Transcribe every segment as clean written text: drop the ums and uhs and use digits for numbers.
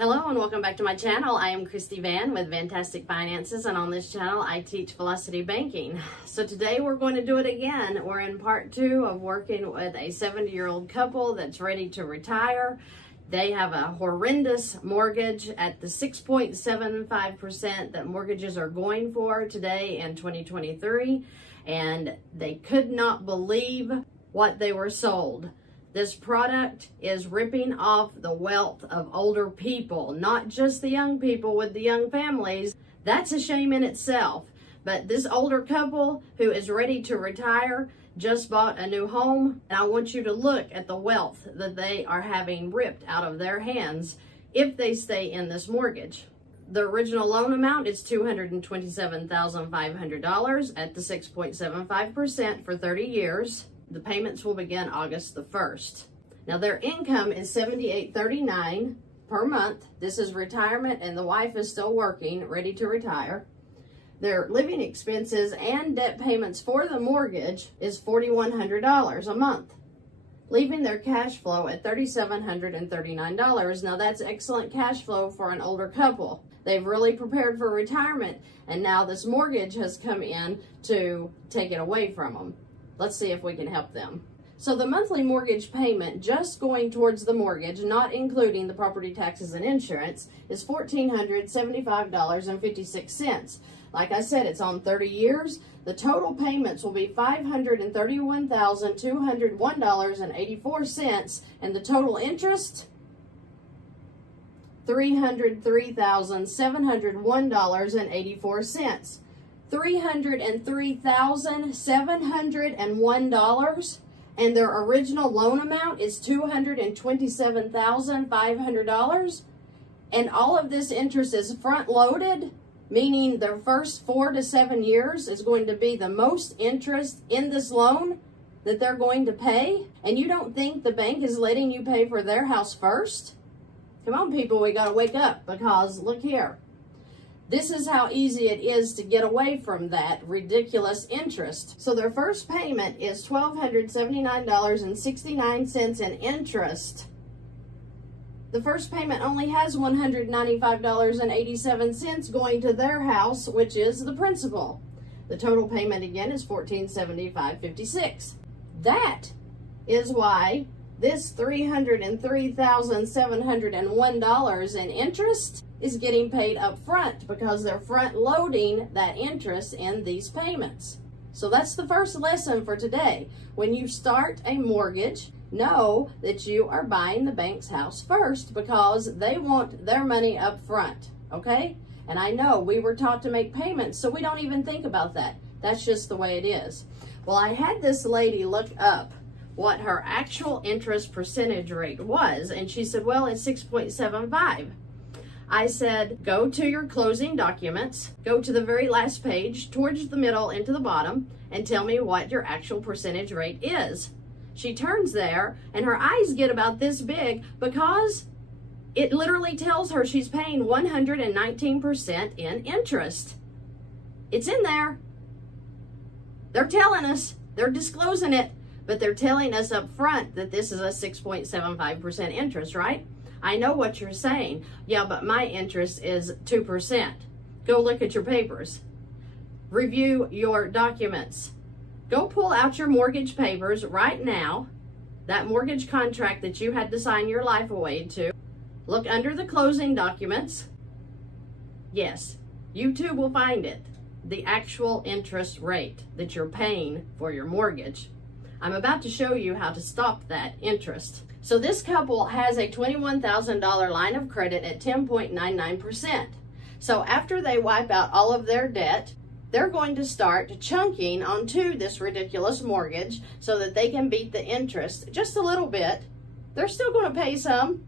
Hello and welcome back to my channel. I am Christy Vann with VANNtastic Finances, and on this channel I teach velocity banking. So today we're going to do it again. We're in part 2 of working with a 70-year-old couple that's ready to retire. They have a horrendous mortgage at the 6.75% that mortgages are going for today in 2023, and they could not believe what they were sold. This product is ripping off the wealth of older people, not just the young people with the young families. That's a shame in itself. But this older couple who is ready to retire just bought a new home, and I want you to look at the wealth that they are having ripped out of their hands if they stay in this mortgage. The original loan amount is $227,500 at the 6.75% for 30 years. The payments will begin August the 1st. Now their income is $78.39 per month. This is retirement and the wife is still working, ready to retire. Their living expenses and debt payments for the mortgage is $4,100 a month, leaving their cash flow at $3,739. Now that's excellent cash flow for an older couple. They've really prepared for retirement, and now this mortgage has come in to take it away from them. Let's see if we can help them. So the monthly mortgage payment, just going towards the mortgage, not including the property taxes and insurance, is $1,475.56. Like I said, it's on 30 years. The total payments will be $531,201.84, and the total interest, $303,701.84. $303,701, and their original loan amount is $227,500, and all of this interest is front loaded, meaning their first 4 to 7 years is going to be the most interest in this loan that they're going to pay. And you don't think the bank is letting you pay for their house first? Come on, people, we got to wake up, because look here. This is how easy it is to get away from that ridiculous interest. So their first payment is $1,279.69 in interest. The first payment only has $195.87 going to their house, which is the principal. The total payment again is $1,475.56. That is why this $303,701 in interest is getting paid up front, because they're front loading that interest in these payments. So that's the first lesson for today. When you start a mortgage, know that you are buying the bank's house first, because they want their money up front, okay? And I know we were taught to make payments, so we don't even think about that. That's just the way it is. Well, I had this lady look up what her actual interest percentage rate was, and she said, well, it's 6.75. I said, go to your closing documents, go to the very last page, towards the middle into the bottom, and tell me what your actual percentage rate is. She turns there, and her eyes get about this big, because it literally tells her she's paying 119% in interest. It's in there. They're telling us, they're disclosing it, but they're telling us up front that this is a 6.75% interest, right? I know what you're saying. Yeah, but my interest is 2%. Go look at your papers. Review your documents. Go pull out your mortgage papers right now, that mortgage contract that you had to sign your life away to. Look under the closing documents. Yes, you too will find it. The actual interest rate that you're paying for your mortgage. I'm about to show you how to stop that interest. So this couple has a $21,000 line of credit at 10.99%. So after they wipe out all of their debt, they're going to start chunking onto this ridiculous mortgage so that they can beat the interest just a little bit. They're still going to pay some,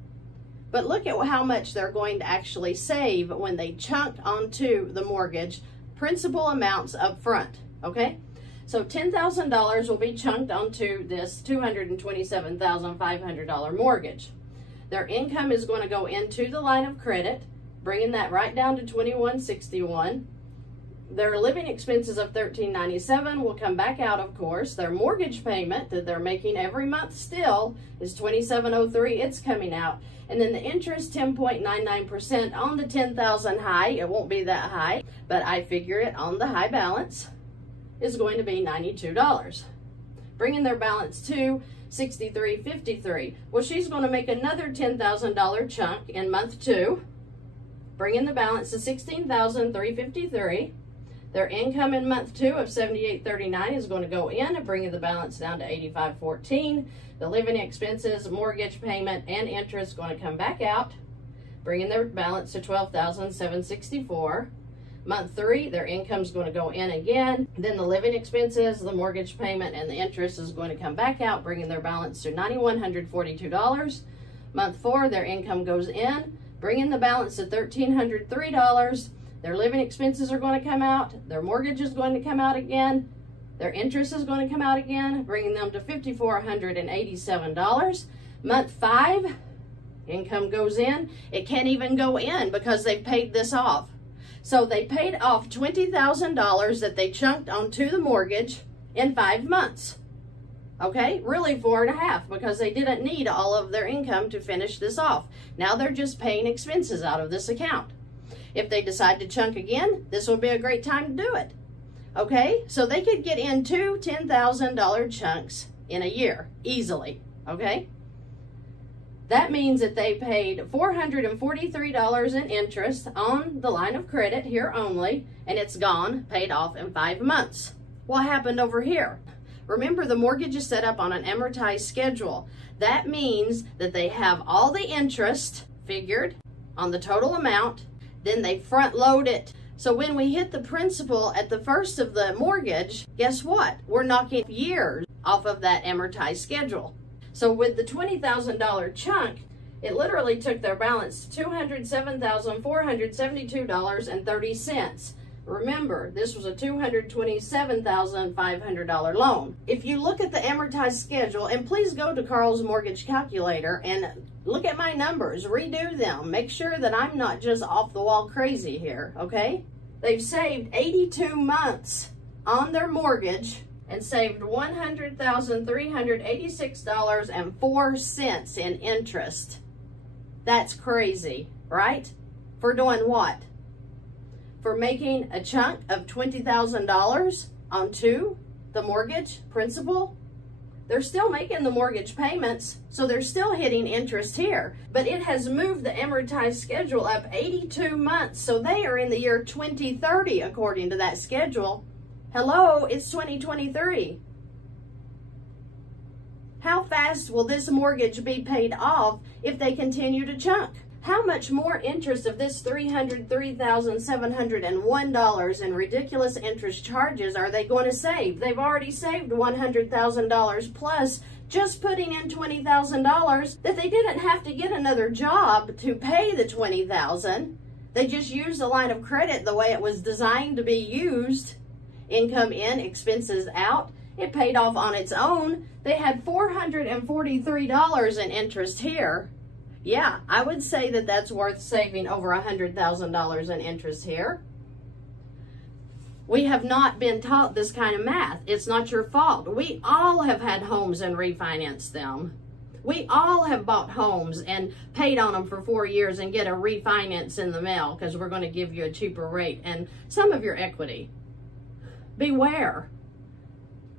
but look at how much they're going to actually save when they chunk onto the mortgage principal amounts up front, okay? So $10,000 will be chunked onto this $227,500 mortgage. Their income is going to go into the line of credit, bringing that right down to $2,161. Their living expenses of $1,397 will come back out, of course. Their mortgage payment that they're making every month still is $2,703. It's coming out. And then the interest, 10.99% on the 10,000 high. It won't be that high, but I figure it on the high balance is going to be $92. Bringing their balance to $63.53. Well, she's going to make another $10,000 chunk in month 2, bringing the balance to $16,353. Their income in month 2 of $78.39 is going to go in, bringing the balance down to $85.14. The living expenses, mortgage payment, and interest going to come back out, bringing their balance to $12,764. Month 3, their income is going to go in again. Then the living expenses, the mortgage payment, and the interest is going to come back out, bringing their balance to $9,142. Month 4, their income goes in, bringing the balance to $1,303. Their living expenses are going to come out. Their mortgage is going to come out again. Their interest is going to come out again, bringing them to $5,487. Month 5, income goes in. It can't even go in because they've paid this off. So they paid off $20,000 that they chunked onto the mortgage in 5 months. Okay, really 4.5, because they didn't need all of their income to finish this off. Now they're just paying expenses out of this account. If they decide to chunk again, this will be a great time to do it. Okay, so they could get in 2 $10,000 chunks in a year, easily, okay? That means that they paid $443 in interest on the line of credit here only, and it's gone, paid off in 5 months. What happened over here? Remember, the mortgage is set up on an amortized schedule. That means that they have all the interest figured on the total amount, then they front load it. So when we hit the principal at the first of the mortgage, guess what? We're knocking years off of that amortized schedule. So with the $20,000 chunk, it literally took their balance to $207,472.30. Remember, this was a $227,500 loan. If you look at the amortized schedule, and please go to Carl's Mortgage Calculator and look at my numbers, redo them, make sure that I'm not just off the wall crazy here, okay? They've saved 82 months on their mortgage and saved $100,386.04 in interest. That's crazy, right? For doing what? For making a chunk of $20,000 onto the mortgage principal. They're still making the mortgage payments, so they're still hitting interest here. But it has moved the amortized schedule up 82 months, so they are in the year 2030 according to that schedule. Hello, it's 2023. How fast will this mortgage be paid off if they continue to chunk? How much more interest of this $303,701 in ridiculous interest charges are they going to save? They've already saved $100,000 plus just putting in $20,000 that they didn't have to get another job to pay the $20,000. They just used the line of credit the way it was designed to be used. Income in, expenses out. It paid off on its own. They had $443 in interest here. Yeah, I would say that that's worth saving over $100,000 in interest here. We have not been taught this kind of math. It's not your fault. We all have had homes and refinanced them. We all have bought homes and paid on them for 4 years and get a refinance in the mail because we're going to give you a cheaper rate and some of your equity. Beware.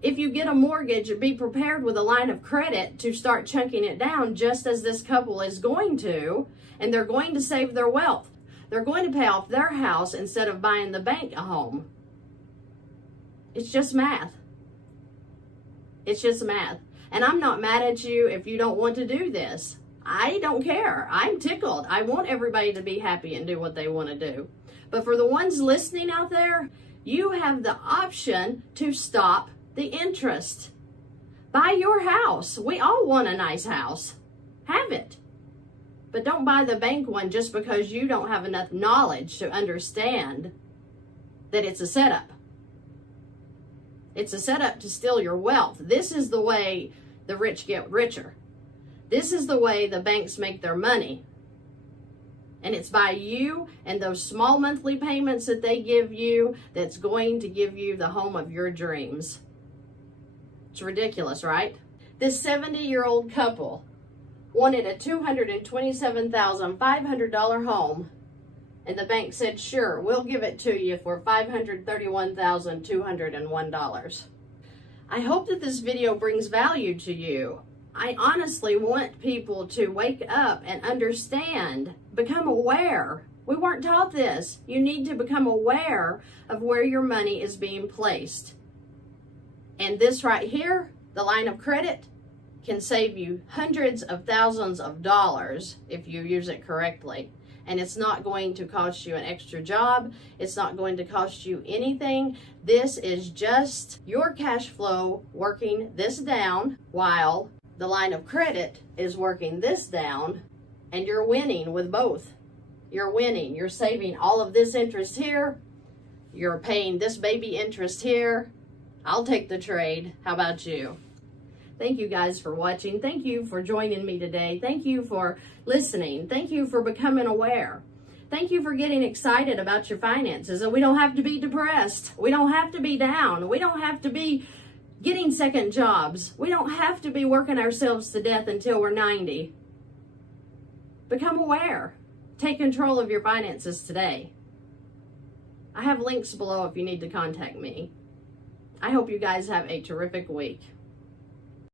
If you get a mortgage, be prepared with a line of credit to start chunking it down, just as this couple is going to, and they're going to save their wealth. They're going to pay off their house instead of buying the bank a home. It's just math. It's just math. And I'm not mad at you if you don't want to do this. I don't care. I'm tickled. I want everybody to be happy and do what they want to do. But for the ones listening out there, you have the option to stop the interest. Buy your house. We all want a nice house. Have it. But don't buy the bank one just because you don't have enough knowledge to understand that it's a setup. It's a setup to steal your wealth. This is the way the rich get richer. This is the way the banks make their money. And it's by you and those small monthly payments that they give you that's going to give you the home of your dreams. It's ridiculous, right? This 70-year-old couple wanted a $227,500 home, and the bank said, sure, we'll give it to you for $531,201. I hope that this video brings value to you. I honestly want people to wake up and understand, become aware. We weren't taught this. You need to become aware of where your money is being placed. And this right here, the line of credit, can save you hundreds of thousands of dollars if you use it correctly. And it's not going to cost you an extra job. It's not going to cost you anything. This is just your cash flow working this down while the line of credit is working this down, and you're winning with both. You're winning. You're saving all of this interest here. You're paying this baby interest here. I'll take the trade. How about you? Thank you guys for watching. Thank you for joining me today. Thank you for listening. Thank you for becoming aware. Thank you for getting excited about your finances. And we don't have to be depressed. We don't have to be down. We don't have to be getting second jobs. We don't have to be working ourselves to death until we're 90. Become aware. Take control of your finances today. I have links below if you need to contact me. I hope you guys have a terrific week.